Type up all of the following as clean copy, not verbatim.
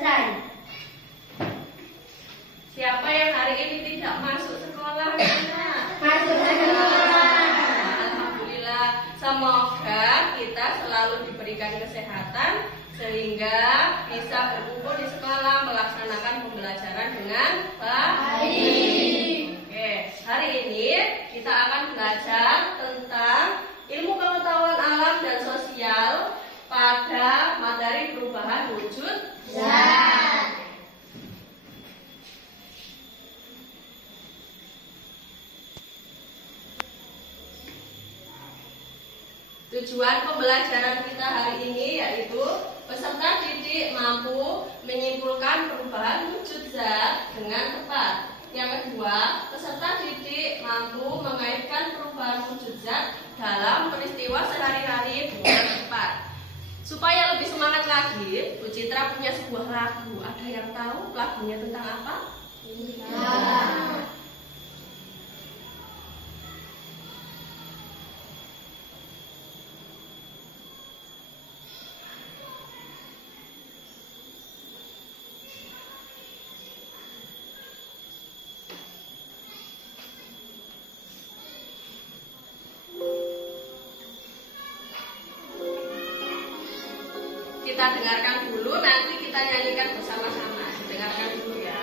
selesai. Siapa yang hari ini tidak masuk sekolah? Masuk sekolah. Alhamdulillah. Semoga kita selalu diberikan kesehatan sehingga bisa berkumpul di sekolah melaksanakan pembelajaran dengan baik. Oke, hari ini kita akan belajar tentang ilmu pengetahuan alam dan sosial pada materi perubahan wujud zat. Tujuan pembelajaran kita hari ini yaitu peserta didik mampu menyimpulkan perubahan wujud zat dengan tepat. Yang kedua, peserta didik mampu mengaitkan perubahan wujud zat dalam peristiwa sehari-hari dengan tepat. Supaya lebih semangat lagi, Bu Citra punya sebuah lagu. Ada yang tahu lagunya tentang apa? Kita dengarkan dulu, nanti kita nyanyikan bersama-sama. Dengarkan dulu ya.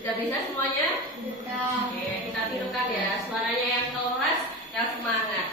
Sudah bisa semuanya? Sudah. Oke, kita tirukan ya. Suaranya yang keras, yang semangat.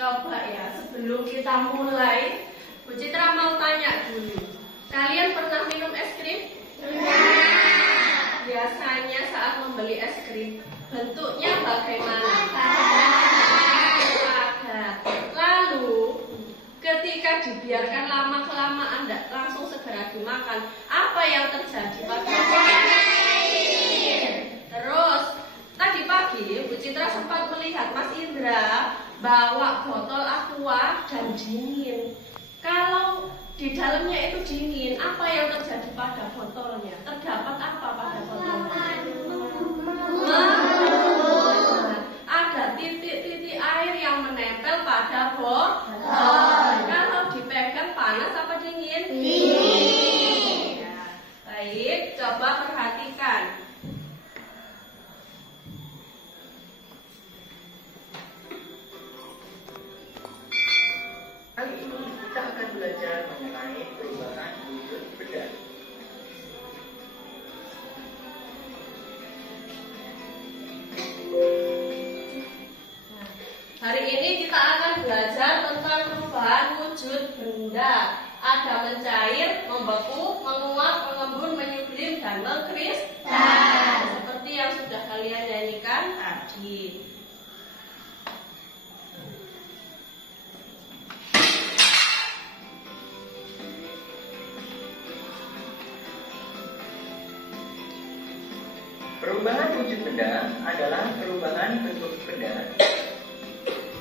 Coba ya, sebelum kita mulai, Bu Citra mau tanya dulu. Kalian pernah minum es krim? Pernah. Biasanya saat membeli es krim, bentuknya bagaimana? Padat. Lalu, ketika dibiarkan lama-kelamaan, tidak langsung segera dimakan, apa yang terjadi pada Terus, tadi pagi Bu Citra sempat melihat Mas Indra bawa botol aqua dan dingin. Kalau di dalamnya itu dingin, apa yang terjadi pada botolnya? Terdapat apa pada botolnya? Ada titik-titik air yang menempel pada botol. Kalau dipegang panas apa dingin? Dingin. Ya. Baik, coba perhatikan. Hari ini kita akan belajar tentang perubahan wujud benda. Ada mencair, membeku, menguap, mengembun, menyublim, dan mengkristal. Seperti yang sudah kalian nyanyikan tadi. Perubahan wujud benda adalah perubahan bentuk benda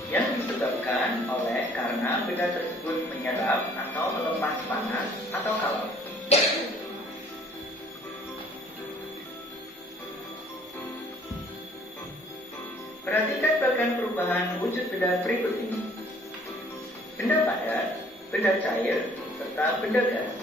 yang disebabkan oleh karena benda tersebut menyerap atau melepas panas atau kalori. Perhatikan bagian perubahan wujud benda berikut ini: benda padat, benda cair, serta benda gas.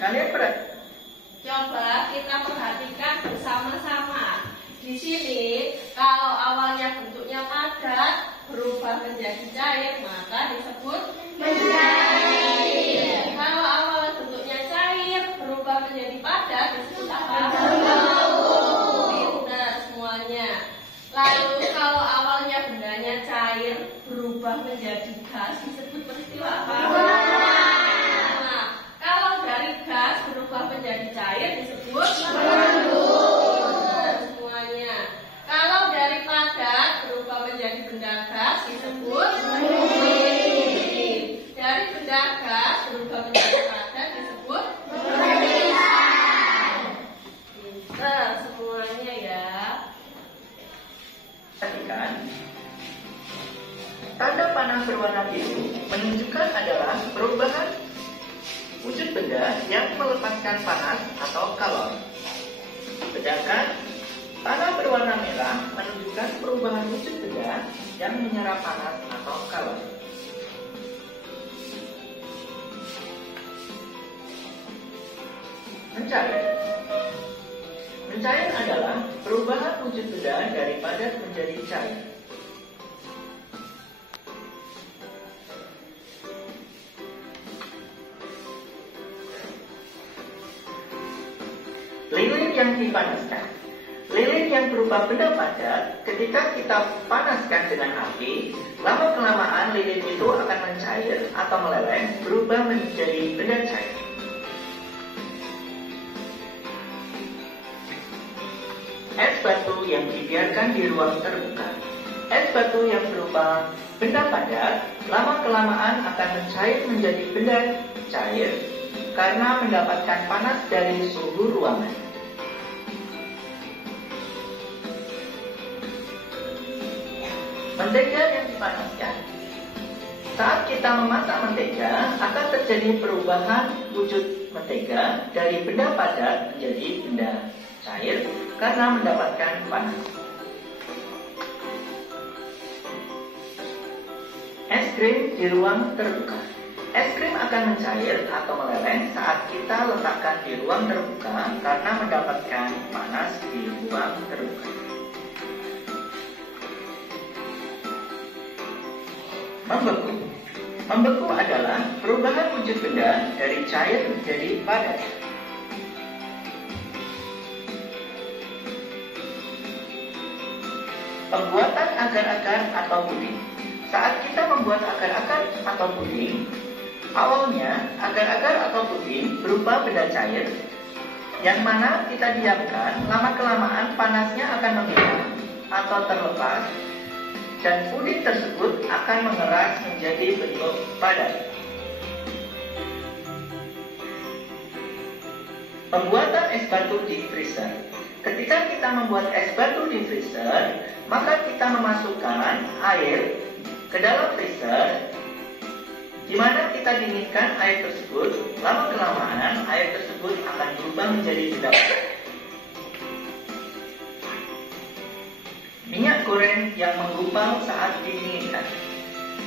Kalian perhatikan. Coba kita perhatikan bersama-sama. Di sini, kalau awalnya bentuknya padat, berubah menjadi cair, maka disebut mencair. Kalau awalnya bentuknya cair, berubah menjadi padat, disebut apa? Pintar semuanya. Lalu kalau awalnya bendanya cair, berubah menjadi gas, disebut peristiwa apa? Nah, kalau dari gas berubah menjadi cair disebut benar semuanya. Kalau dari padat berubah menjadi benda gas disebut fluid. Dari benda gas berubah menjadi padat disebut pintar semuanya ya. Perhatikan. Tanda panah berwarna biru menunjukkan adalah perubahan wujud benda yang melepaskan panas atau kalori. Sedangkan panah berwarna merah menunjukkan perubahan wujud benda yang menyerap panas atau kalori. Mencair. Mencair adalah perubahan wujud benda dari padat menjadi cair. Lilin yang dipanaskan. Lilin yang berupa benda padat, ketika kita panaskan dengan api, lama-kelamaan lilin itu akan mencair atau meleleh, berubah menjadi benda cair. Es batu yang dibiarkan di ruang terbuka. Es batu yang berupa benda padat, lama-kelamaan akan mencair menjadi benda cair karena mendapatkan panas dari suhu ruangan. Mentega yang dipanaskan. Saat kita memasak mentega, akan terjadi perubahan wujud mentega dari benda padat menjadi benda cair karena mendapatkan panas. Es krim di ruang terbuka. Es krim akan mencair atau meleleh saat kita letakkan di ruang terbuka karena mendapatkan panas di ruang terbuka. Membeku. Membeku adalah perubahan wujud benda dari cair menjadi padat. Pembuatan agar-agar atau puding. Saat kita membuat agar-agar atau puding, awalnya agar-agar atau puding berupa benda cair, yang mana kita diamkan, lama-kelamaan panasnya akan menghilang atau terlepas, dan puding tersebut akan mengeras menjadi bentuk padat. Pembuatan es batu di freezer. Ketika kita membuat es batu di freezer, maka kita memasukkan air ke dalam freezer, di mana kita dinginkan air tersebut. Lama-kelamaan air tersebut akan berubah menjadi benda padat. Minyak goreng yang menggumpal saat didinginkan.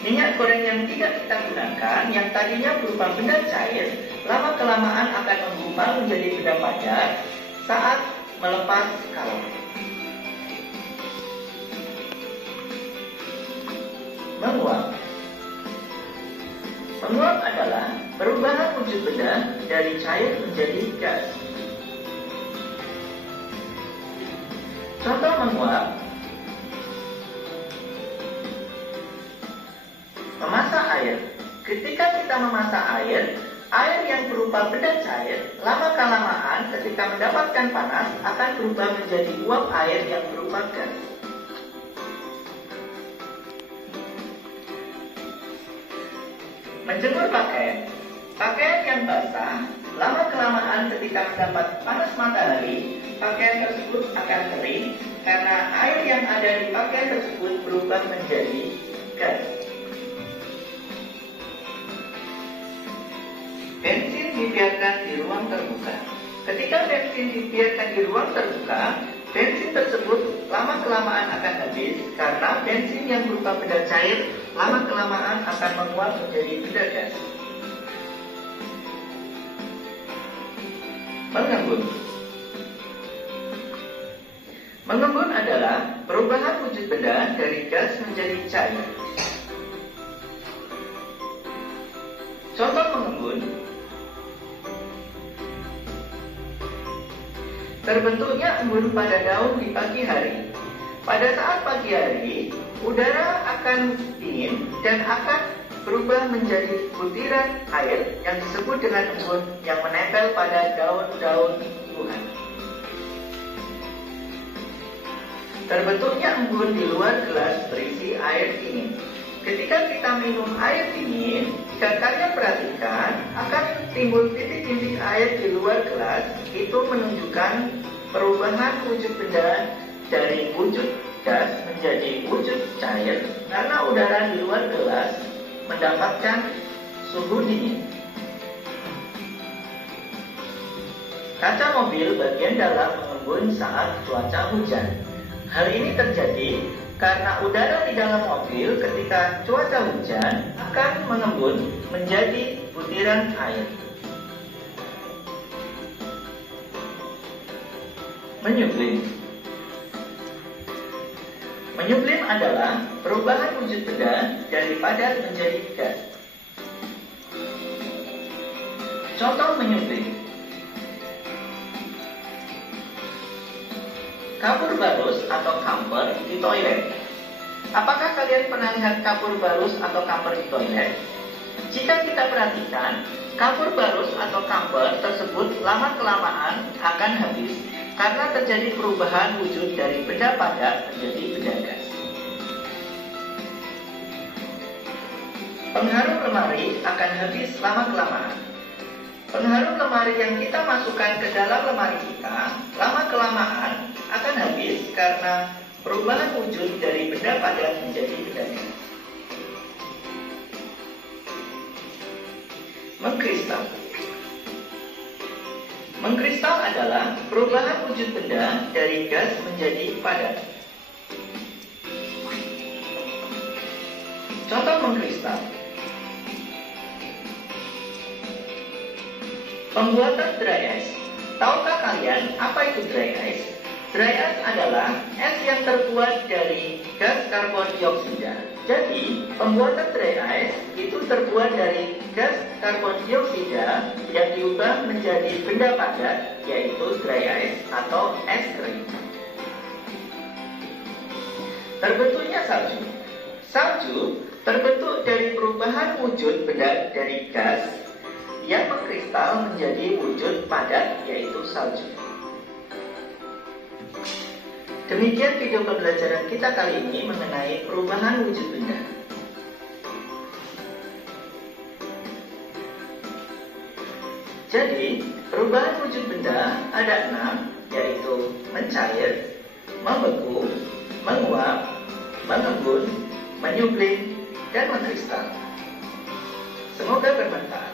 Minyak goreng yang tidak kita gunakan, yang tadinya berupa benda cair, lama-kelamaan akan menggumpal menjadi benda padat saat melepas kalori. Menguap. perubahan wujud benda dari cair menjadi gas. Contoh menguap, memasak air. Ketika kita memasak air yang berupa benda cair, lama-kelamaan ketika mendapatkan panas akan berubah menjadi uap air yang berupa gas. Menjemur pakaian yang basah, lama-kelamaan ketika mendapat panas matahari, pakaian tersebut akan kering karena air yang ada di pakaian tersebut berubah menjadi gas. Bensin dibiarkan di ruang terbuka. Ketika bensin dibiarkan di ruang terbuka, bensin tersebut lama-kelamaan akan habis karena bensin yang berupa benda cair lama-kelamaan akan menguap menjadi benda gas. Mengembun. Mengembun adalah perubahan wujud benda dari gas menjadi cair. Contoh mengembun, terbentuknya embun pada daun di pagi hari. Pada saat pagi hari, udara akan dingin dan akan berubah menjadi butiran air yang disebut dengan embun yang menempel pada daun-daun tumbuhan. Terbentuknya embun di luar gelas berisi air dingin. Ketika kita minum air dingin, jika kalian perhatikan, akan timbul titik-titik air di luar gelas. Itu menunjukkan perubahan wujud benda dari wujud gas menjadi wujud cair karena udara di luar gelas mendapatkan suhu dingin. Kaca mobil bagian dalam mengembun saat cuaca hujan. Hal ini terjadi karena udara di dalam mobil ketika cuaca hujan akan mengembun menjadi butiran air. Menyublim. Menyublim adalah perubahan wujud benda dari padat menjadi gas. Contoh menyublim: kapur barus atau kamper di toilet. Apakah kalian pernah lihat kapur barus atau kamper di toilet? Jika kita perhatikan, kapur barus atau kamper tersebut lama-kelamaan akan habis karena terjadi perubahan wujud dari benda padat menjadi benda gas. Pengharum lemari akan habis lama-kelamaan. Pengharum lemari yang kita masukkan ke dalam lemari kita lama-kelamaan akan habis karena perubahan wujud dari benda padat menjadi benda gas. Mengkristal. Mengkristal adalah perubahan wujud benda dari gas menjadi padat. Contoh mengkristal: pembuatan dry ice. Tahukah kalian apa itu dry ice? Dry ice adalah es yang terbuat dari gas karbon dioksida. Jadi, pembuatan dry ice itu terbuat dari gas karbon dioksida yang diubah menjadi benda padat, yaitu dry ice atau es kering. Terbentuknya salju. Salju terbentuk dari perubahan wujud benda dari gas yang mengkristal menjadi wujud padat, yaitu salju. Demikian video pembelajaran kita kali ini mengenai perubahan wujud benda. Jadi, perubahan wujud benda ada 6, yaitu mencair, membeku, menguap, mengembun, menyublim, dan mengkristal. Semoga bermanfaat.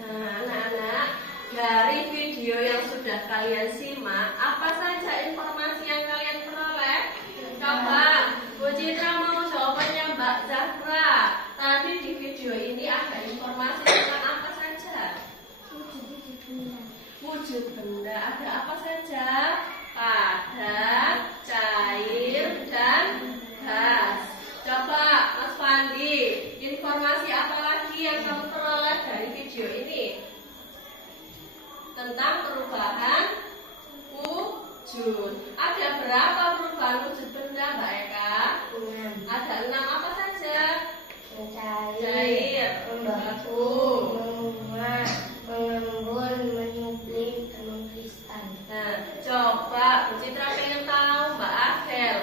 Nah, anak-anak, dari video yang sudah kalian simak, apa saja informasi yang kalian peroleh? Coba, Bu Citra mau jawabannya Mbak Zahra. Tadi di video ini ada informasi tentang apa saja? Wujud benda ada apa saja? Padat, cair, dan gas. Coba Mas Fandi, informasi apa lagi yang kamu peroleh perubahan wujud benda, Mbak Eka? 6. Ada 6 apa saja? Mencair, membeku, menguap, mengembun, menyublim, mengkristal. Nah, coba Bu Citra pengen tahu Mbak Adel,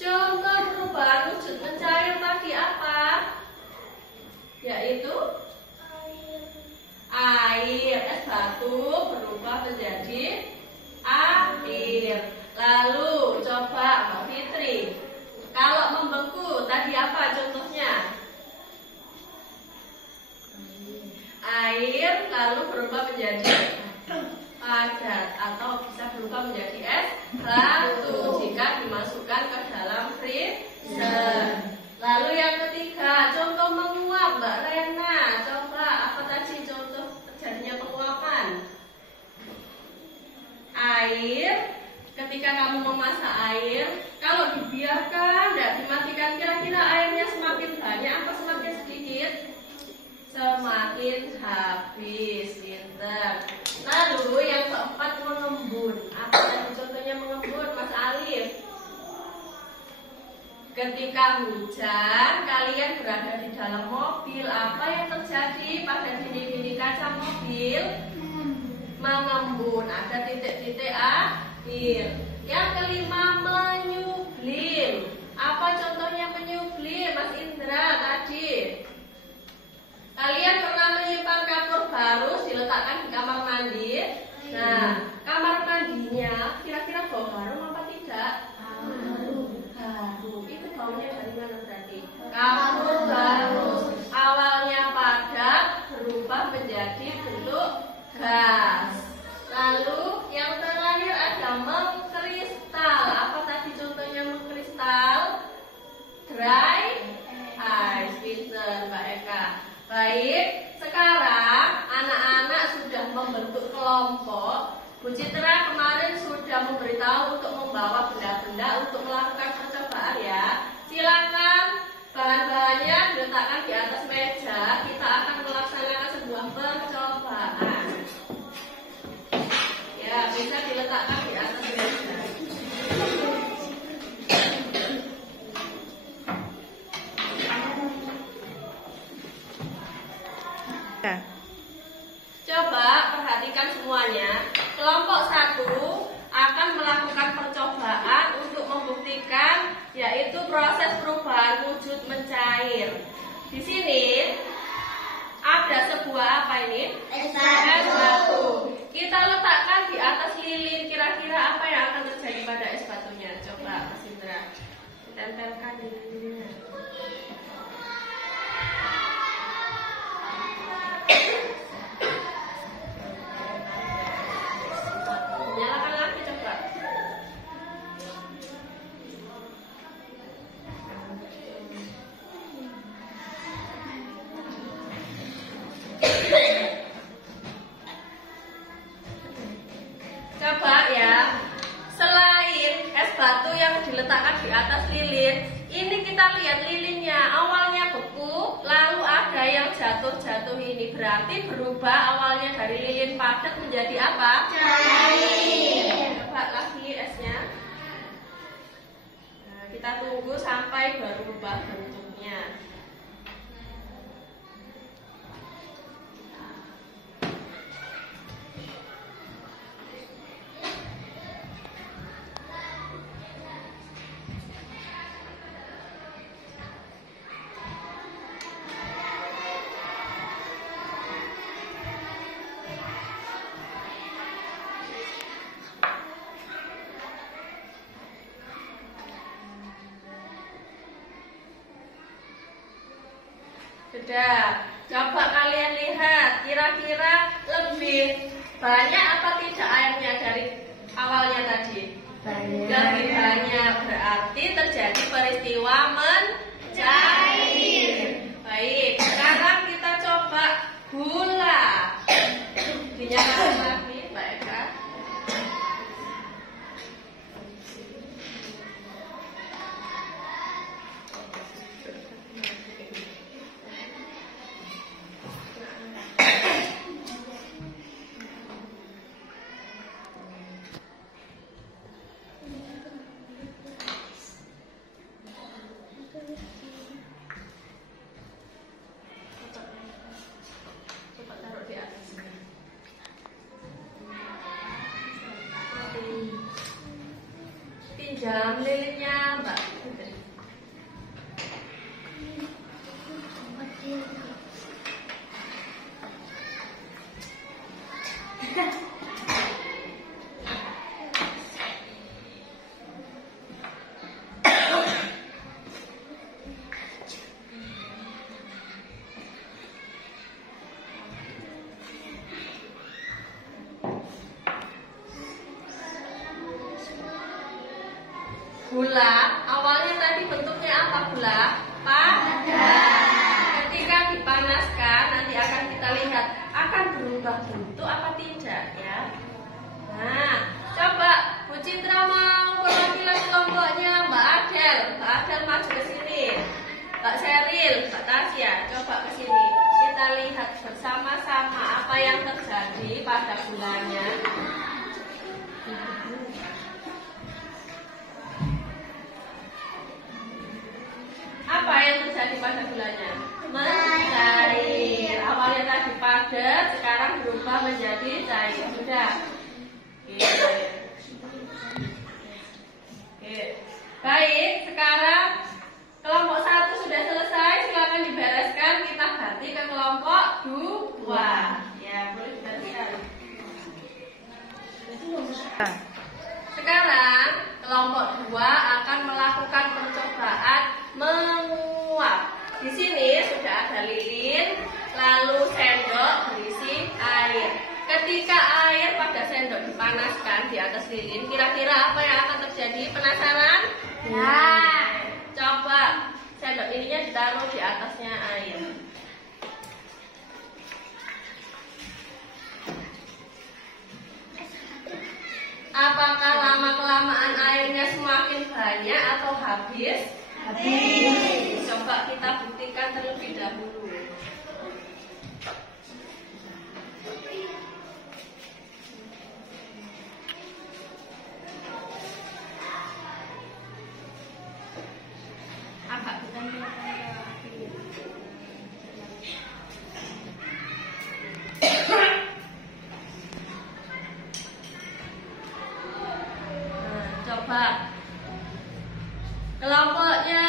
contoh perubahan wujud mencair tadi apa? Yaitu air. Es batu berubah menjadi air. Lalu coba Mbak Fitri, kalau membeku tadi apa contohnya? Air lalu berubah menjadi padat atau bisa berubah menjadi es batu jika dimasukkan ke dalam freezer. Lalu yang ketiga, contoh menguap, Mbak Rena. Coba apa tadi contoh terjadinya penguapan? Air, ketika kamu memasak air, kalau dibiarkan, tidak dimatikan, kira-kira airnya semakin banyak apa semakin sedikit? Semakin habis, pinter. Lalu yang keempat, mengembun. Apa tadi contohnya mengembun, Mas Alif? Ketika hujan, kalian berada di dalam mobil, apa yang terjadi pada dinding-dinding kaca mobil? Mengembun, ada titik-titik air. Yang kelima, menyublim. Apa contohnya menyublim, Mas Indra tadi? Kalian pernah menyimpan kapur baru diletakkan di kamar mandi? Nah, kamar mandinya kira-kira bau harum apa tidak? Harum. Itu baunya dari mana berarti? Kapur baru. Awalnya padat berubah menjadi bentuk gas. Lalu yang terakhir ada mengkristal. Apa tadi contohnya mengkristal? Dry ice. Pinter Mbak Eka. Baik, sekarang anak-anak sudah membentuk kelompok. Bu Citra kemarin sudah memberitahu untuk membawa benda-benda untuk melakukan percobaan ya. Silakan bahan-bahannya diletakkan di atas meja. Kita akan melaksanakan sebuah percobaan. Ya, bisa diletakkan di atas meja. Coba perhatikan semuanya. Kelompok 1 akan melakukan percobaan untuk membuktikan yaitu proses perubahan wujud mencair. Di sini ada sebuah apa ini? Es batu. Kita letakkan di atas lilin. Kira-kira apa yang akan terjadi pada es batunya? Coba Mas Indra, tempelkan di lilinnya. Nyalakan lagi coba. Coba ya. Selain es batu yang diletakkan di atas lilin, ini kita lihat lilinnya awalnya beku, lalu ada yang jatuh-jatuh ini. Berarti berubah awalnya dari lilin padat menjadi apa? Cair. Coba lagi esnya. Nah, kita tunggu sampai berubah bentuknya. Sudah, coba kalian lihat, kira-kira lebih banyak apa tidak airnya dari awalnya tadi? Banyak. Lebih banyak, berarti terjadi peristiwa mencair. Baik, sekarang kita coba gula. Dinyalakan lagi, Mbak Eka. jam lilinnya Mbak. Gula, awalnya tadi bentuknya apa gula? Padat. Ketika dipanaskan, nanti akan kita lihat akan berubah bentuk apa tidak ya. Nah, coba Bu Citra mau perwakilan kelompoknya Mbak Adel. Mbak Adel maju ke sini. Mbak Seril, Mbak Tasya, coba ke sini. Kita lihat bersama-sama apa yang terjadi pada gulanya. Apa yang terjadi pada gulanya? Mencair. Awalnya tadi padat, sekarang berubah menjadi cair. Sudah. Oke. Baik, sekarang kelompok 1 sudah selesai. Silakan dibereskan. Kita ganti ke kelompok 2. Ya, boleh dibereskan. Sekarang kelompok 2 akan melakukan percobaan menguap. Di sini sudah ada lilin, lalu sendok berisi air. Ketika air pada sendok dipanaskan di atas lilin, kira-kira apa yang akan terjadi? Penasaran? Ya. Coba sendok lilinnya ditaruh di atasnya air. Apakah lama-kelamaan airnya semakin banyak atau habis? Habis. Coba kita buktikan terlebih dahulu. Agak kita coba kelompoknya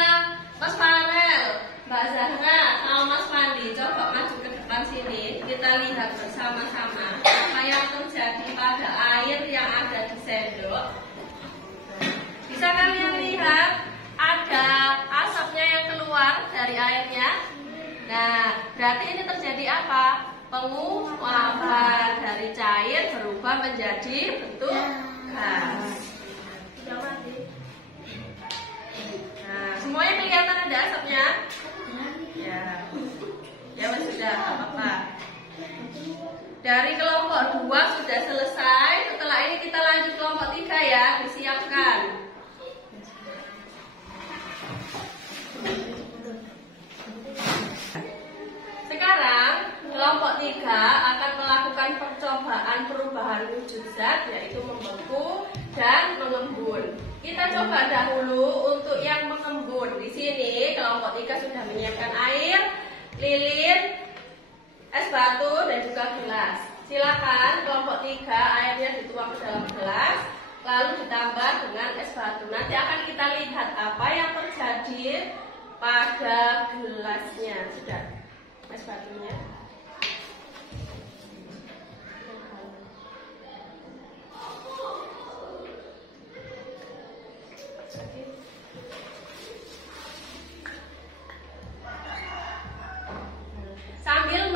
Mas Farel, Mbak Zahra, sama Mas Fandi, coba maju ke depan sini. Kita lihat bersama-sama apa yang terjadi pada air yang ada di sendok. Bisa kalian lihat ada asapnya yang keluar dari airnya. Nah, berarti ini terjadi apa? Penguapan dari cair berubah menjadi bentuk gas. Nah, semuanya kelihatan ada asapnya? Ya. Ya, sudah, apa-apa. Dari kelompok 2 sudah selesai. Setelah ini kita lanjut kelompok 3 ya, disiapkan. Sekarang kelompok 3 akan melakukan percobaan perubahan wujud zat, yaitu membeku dan mengembun. Kita coba dahulu untuk yang mengembun. Di sini kelompok 3 sudah menyiapkan air, lilin, es batu dan juga gelas. Silakan kelompok 3 airnya dituang ke dalam gelas, lalu ditambah dengan es batu. Nanti akan kita lihat apa yang terjadi pada gelasnya. Sudah es batunya. Sambil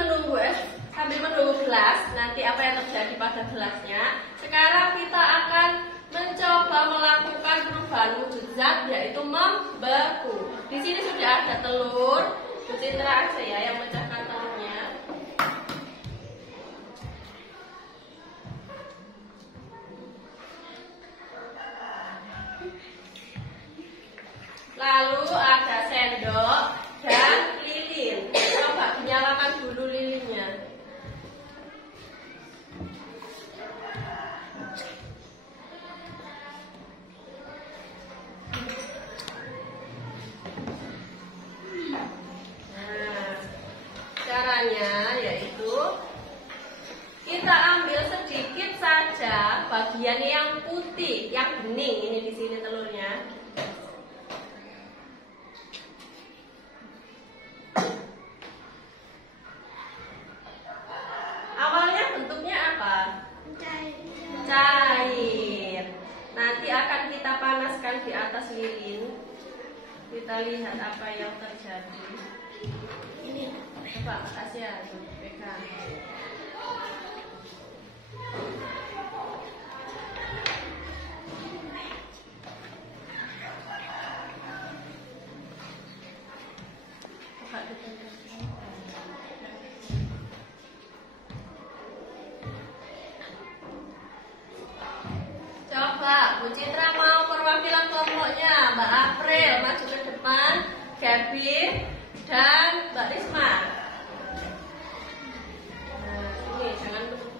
menunggu gelas, nanti apa yang terjadi pada gelasnya. Sekarang kita akan mencoba melakukan perubahan wujud zat, yaitu membeku. Di sini sudah ada telur. Bu Citra aja ya yang mecahkan telurnya. Lalu ada sendok dan lilin. Coba dinyalakan dulu lilinnya. Nah, caranya yaitu kita ambil sedikit saja bagian yang putih, yang bening. Ini di sini telurnya. kita lihat apa yang terjadi. Ini Coba makasih ya, tuh, pegang. Coba ditekan. Coba Bu Citra mau perwakilan kelompoknya. Mbak April maju ke depan, Gaby dan Mbak Risma. Nah, ini jangan tutup.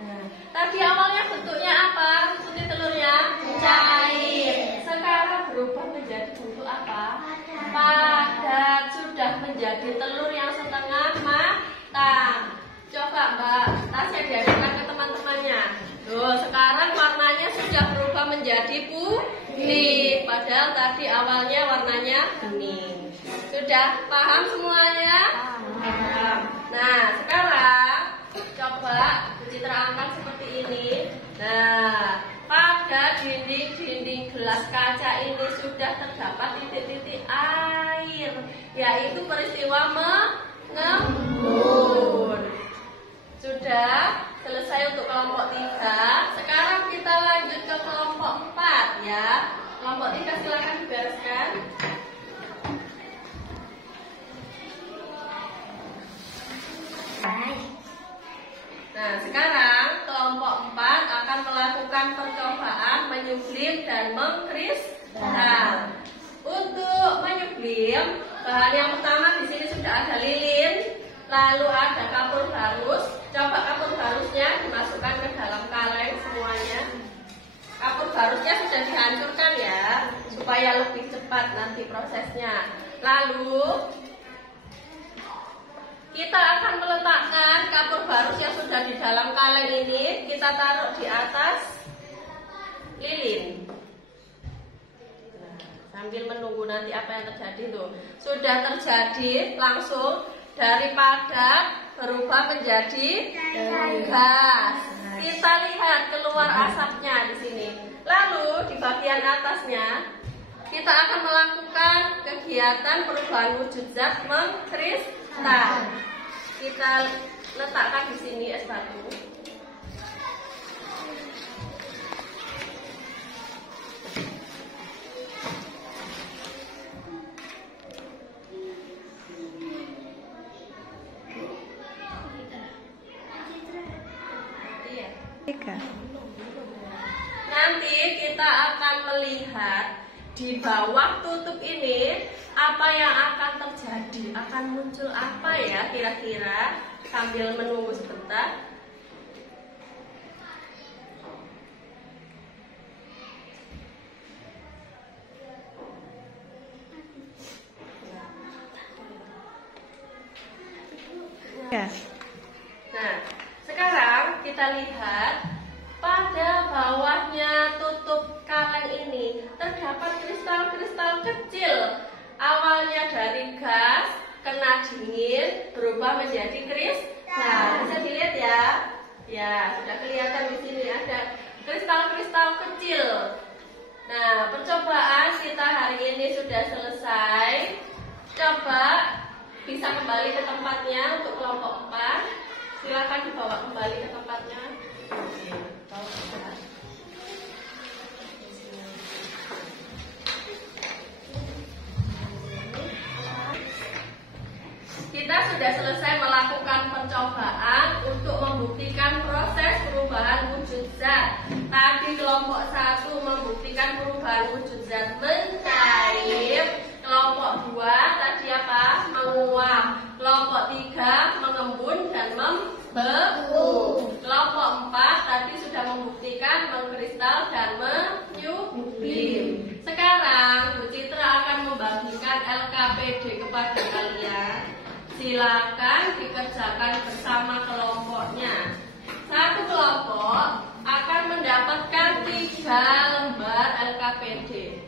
Nah, tadi awalnya bentuknya apa? Putih telurnya cair. Sekarang berubah menjadi bentuk apa? Padat. Sudah menjadi telur yang setengah matang. Coba Mbak Tasya diajarkan ke teman-temannya. Tuh, sekarang warnanya sudah berubah menjadi putih. Padahal tadi awalnya warnanya bening. Sudah paham semuanya? Paham. Nah, sekarang coba Bu Citra angkat seperti ini. Nah, pada dinding-dinding gelas kaca ini sudah terdapat titik-titik air, yaitu peristiwa mengembun. Sudah selesai untuk kelompok 3. Sekarang kita lanjut ke kelompok 4 ya. Kelompok 3 silakan dibereskan. Nah, sekarang kelompok 4 akan melakukan percobaan menyublim dan mengkristal. Untuk menyublim, bahan yang pertama di sini sudah ada lilin, lalu ada kapur barus. Coba kapur barusnya dimasukkan ke dalam kaleng semuanya. Kapur barusnya sudah dihancurkan ya, supaya lebih cepat nanti prosesnya. Lalu kita akan meletakkan kapur barus yang sudah di dalam kaleng ini, kita taruh di atas lilin. Nah, sambil menunggu nanti apa yang terjadi tuh. Sudah terjadi langsung dari padat berubah menjadi gas. Kita lihat keluar asapnya di sini. Lalu di bagian atasnya kita akan melakukan kegiatan perubahan wujud zat mengkristal. Kita letakkan di sini es batu. Nanti kita akan melihat di bawah tutup ini apa yang akan terjadi, akan muncul apa ya kira-kira, sambil menunggu sebentar. Nah, sekarang kita lihat pada bawahnya tutup kaleng ini terdapat kristal-kristal kecil. Awalnya dari gas, kena dingin, berubah menjadi kristal. Bisa dilihat ya? Ya, sudah kelihatan di sini ada kristal-kristal kecil. Nah, percobaan kita hari ini sudah selesai. Coba bisa kembali ke tempatnya untuk kelompok 4. Silakan dibawa kembali ke tempatnya. Kita sudah selesai melakukan percobaan untuk membuktikan proses perubahan wujud zat. Tadi kelompok 1 membuktikan perubahan wujud zat mencair. Kelompok 2 tadi apa? Menguap. Kelompok 3 mengembun dan membeku. Kelompok 4 tadi sudah membuktikan mengkristal dan menyublim. Sekarang Bu Citra akan membagikan LKPD kepada kalian. Silakan dikerjakan bersama kelompoknya. Satu kelompok akan mendapatkan 3 lembar LKPD.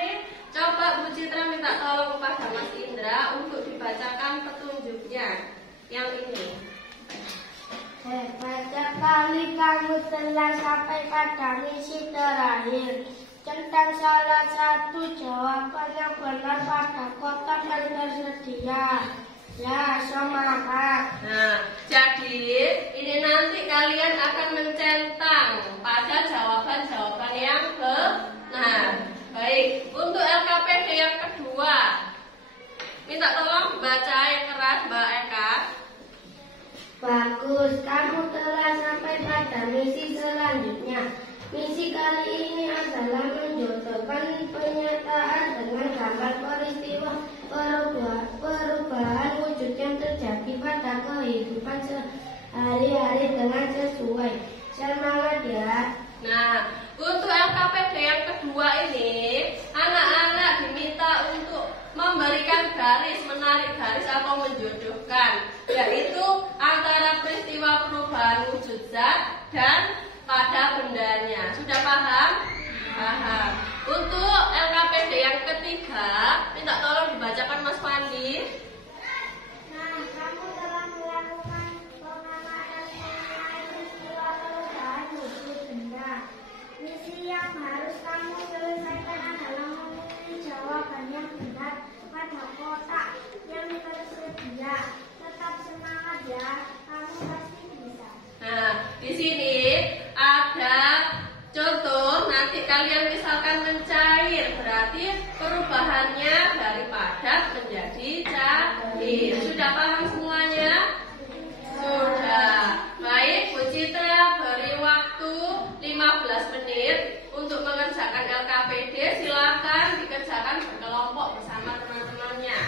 ini, coba Bu Citra minta tolong kepada Mas Indra untuk dibacakan petunjuknya. Yang ini. Banyak kali kamu telah sampai pada misi terakhir. Tentang salah satu jawaban yang benar pada kotak yang tersedia. Ya, semangat. Nah, jadi ini nanti kalian akan mencentang pada jawaban-jawaban yang benar. Baik, untuk LKPD yang kedua, minta tolong baca yang keras Mbak Eka. Bagus, kamu telah sampai pada misi selanjutnya. Misi kali ini adalah menjodohkan penyataan dengan gambar peristiwa perubahan wujud yang terjadi pada kehidupan sehari-hari dengan sesuai. Semangat ya. Nah, untuk LKPD yang kedua ini, anak-anak diminta untuk memberikan garis, menarik garis atau menjodohkan, yaitu antara peristiwa perubahan wujud zat dan pada bendanya. Sudah paham? Paham. Untuk LKPD yang ketiga, minta tolong dibacakan Mas Pandi. Nah, kamu telah melakukan pengamatan mengenai peristiwa perubahan wujud benda. Misi yang harus kamu selesaikan adalah memenuhi jawaban yang benar pada kotak yang tersedia. Tetap semangat ya, kamu pasti bisa. Nah, di sini ada contoh, nanti kalian misalkan mencair, berarti perubahannya dari padat menjadi cair. Sudah paham semuanya? Sudah. Baik, Bu Citra beri waktu 15 menit untuk mengerjakan LKPD. Silakan dikerjakan berkelompok bersama teman-temannya.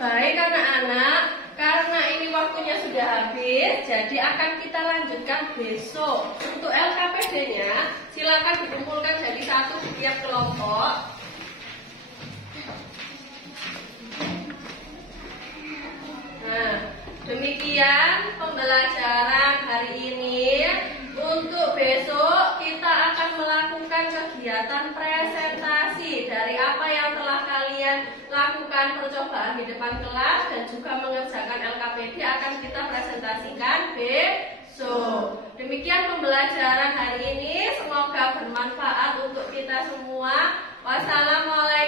Baik anak-anak, karena ini waktunya sudah habis, jadi akan kita lanjutkan besok. Untuk LKPD-nya, silakan dikumpulkan jadi satu di tiap kelompok. Nah, demikian pembelajaran hari ini. Untuk besok kita akan melakukan kegiatan presentasi dari apa yang telah kalian lakukan percobaan di depan kelas dan juga mengerjakan LKPD akan kita presentasikan besok. Demikian pembelajaran hari ini, semoga bermanfaat untuk kita semua. Wassalamualaikum.